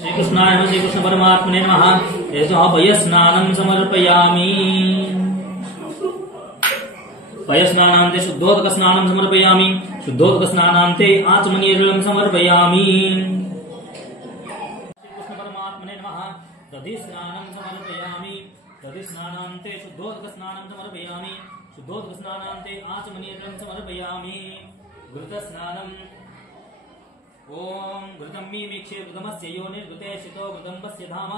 श्रीकृष्णाय नमः। श्रीकृष्ण परमात्मने नमः। एषः पयस्नानं समर्पयामि। पयस्नानान्ते शुद्धोदकस्नानं समर्पयामि। शुद्धोदकस्नानान्ते आचमनीयजलं समर्पयामि। श्रीकृष्ण परमात्मने नमः। दधिस्नानं समर्पयामि। दधिस्नानान्ते शुद्धोदकस्नानं समर्पयामि। शुद्धोदकस्नानान्ते आचमनीयजलं समर्पयामि। घृतस्नानम्। ओम घृतं मीक्षे घृतमस्य योनिर्घृते शितो घृतं पस्य धाम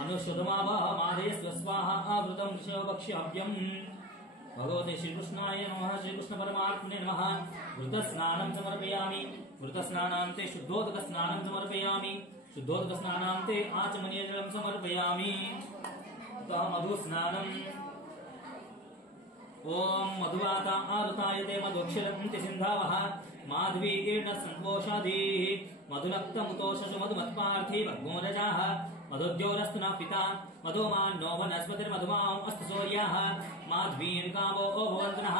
अनुष्यतमावहमादे स्वस्वाहा घृतं ऋषभक्ष्यव्यम्। भगवते श्रीकृष्णाय नमः। श्रीकृष्ण परमात्मने नमः। घृतस्नानं समर्पयामि। घृतस्नानान्ते शुद्धोदकस्नानं समर्पयामि। शुद्धोदकस्नानान्ते आचमनीयजलं समर्पयामि। मधुस्नानम्। ओम मधुवाता आरुतायते मधुक्षरन्ति सिन्धावः माधवी कीर्ण संतोषाधी मधुनक्तमुतोषसु मधुमत्पार्थी भग्मोरजाः मधुद्योरस्तु न पिता मधुमान्नो वनस्पतिर्मधुमाम् अस्तु सूर्याः माध्वीर्कामो भवन्तु नः।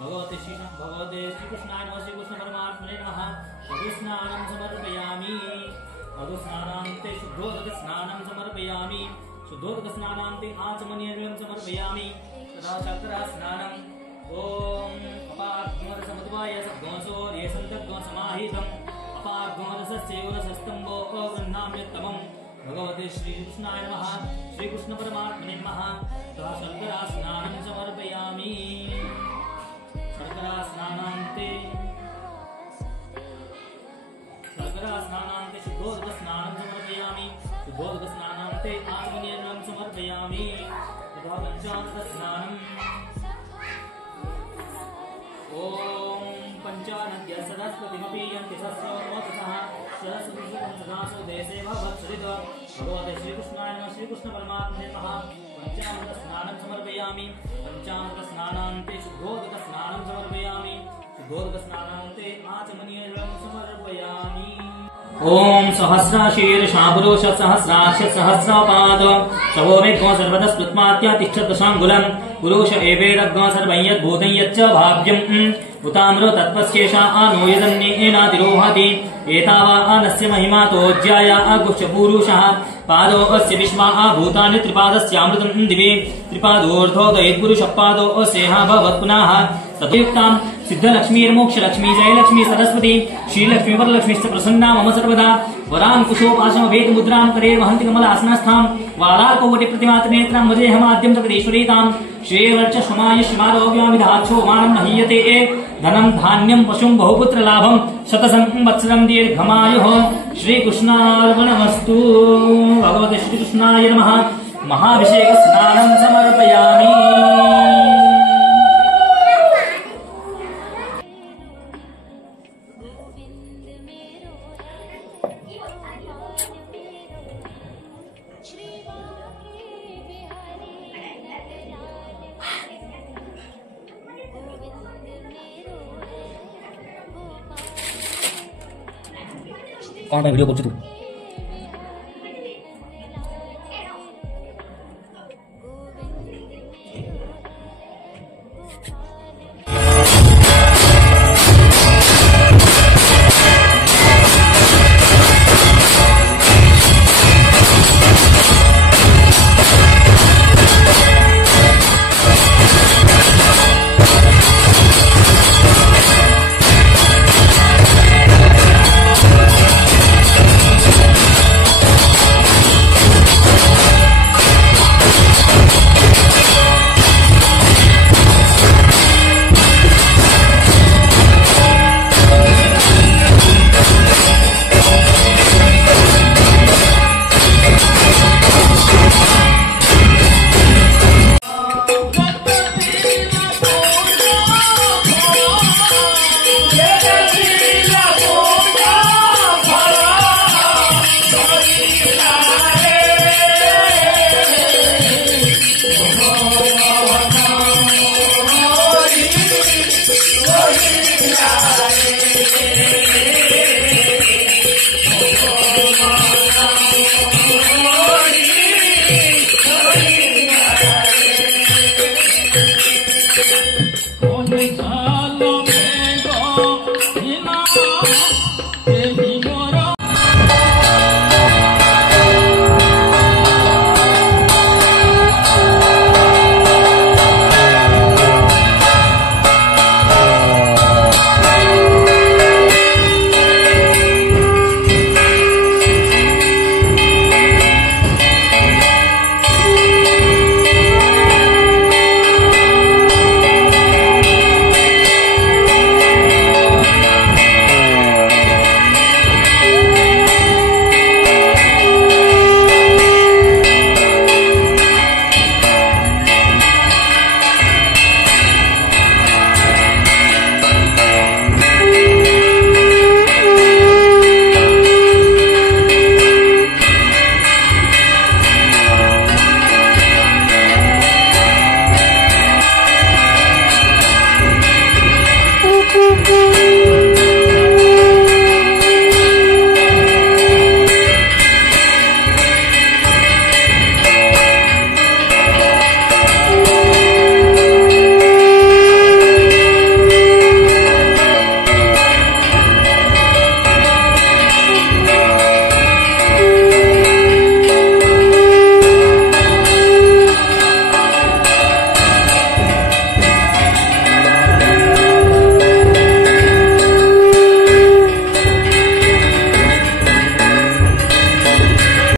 भगवते श्रीकृष्णाय नमः। श्रीकृष्ण परमात्मने नमः। मधुस्नानं समर्पयामि। मधुस्नानान्ते शुद्धोदकस्नानं समर्पयामि। शुद्धोदकस्नानान्ते आचमनीयजलं समर्पयामि। तथा शर्करास्नानम्। ओम अपार्ध्वरसमद्वाय सद्गोसोर्ये सन्तद्गोसमाहितम् अपार्ध्वरसस्यैवरसस्तम्भो गृह्णाम्यत्तमम्। भगवते श्रीकृष्णाय नमः। श्रीकृष्ण परमात्मने नमः। तथा शर्करास्नानं समर्पयामि। शर्करास्नानान्ते शुद्धोदकस्नानं समर्पयामि। शुद्धोदकस्नानान्ते आचमनीयजलं समर्पयामि। तथा पञ्चामृतस्नानम्। ओम पंचानद्य सरस्वतीमपि यन्ति सस्योन्मोचसः सरस्वतीं सदासो देशे भवत्सरित। भगवते श्रीकृष्णाय नमः। श्रीकृष्ण परमात्मने नमः। पञ्चामृतस्नानं समर्पयामि। पञ्चामृतस्नानान्ते शुद्धोदकस्नानं समर्पयामि। शुद्धोदकस्नानान्ते आचमनीयजलं समर्पयामि। ओम सहस्राशीर्षा पुरुष सहस्राक्ष सहस्रपाद शवोमेघ्नो सर्वतस्पृत्मात्या तिष्ठत्शाङ्गुलम्। पुरुष एवेदग्नो सर्वं यद्भूतं यच्च भाव्यम् उताम्रो तत्पस्येषा आनो यदन्येनातिरोहति। एतावा आनस्य महिमातोऽज्याया आगुह्य पूरुषः पादो अस्य विश्वा भूतानि त्रिपादस्यामृतं दिवे त्रिपादोऽर्धोदयेत् पुरुषपादो अस्येहा भवत् पुनः तथयुक्तां सिद्धलक्ष्मीर्मोक्षलक्ष्मी जयलक्ष्मी सरस्वती श्रीलक्ष्मी वरलक्ष्मीश्च प्रसन्ना मम सर्वदा। वराङ्कुशोपाशमभेदमुद्रां करे वहन्ति कमलासनस्थां वारार्कवटिप्रतिमातनेत्रां मजेहमाद्यं जगदीश्वरीतां। श्रेयवर्च क्षमाय श्रीमारोग्यामिधाक्षो मानं महीयते धनं धान्यं पशुं बहुपुत्रलाभं शतसंवत्सरं दीर्घमायुः। श्रीकृष्णार्पणमस्तु। भगवते श्रीकृष्णाय नमः। महाभिषेकस्नानं समर्पयामि। कौन वीडियो करछु तू?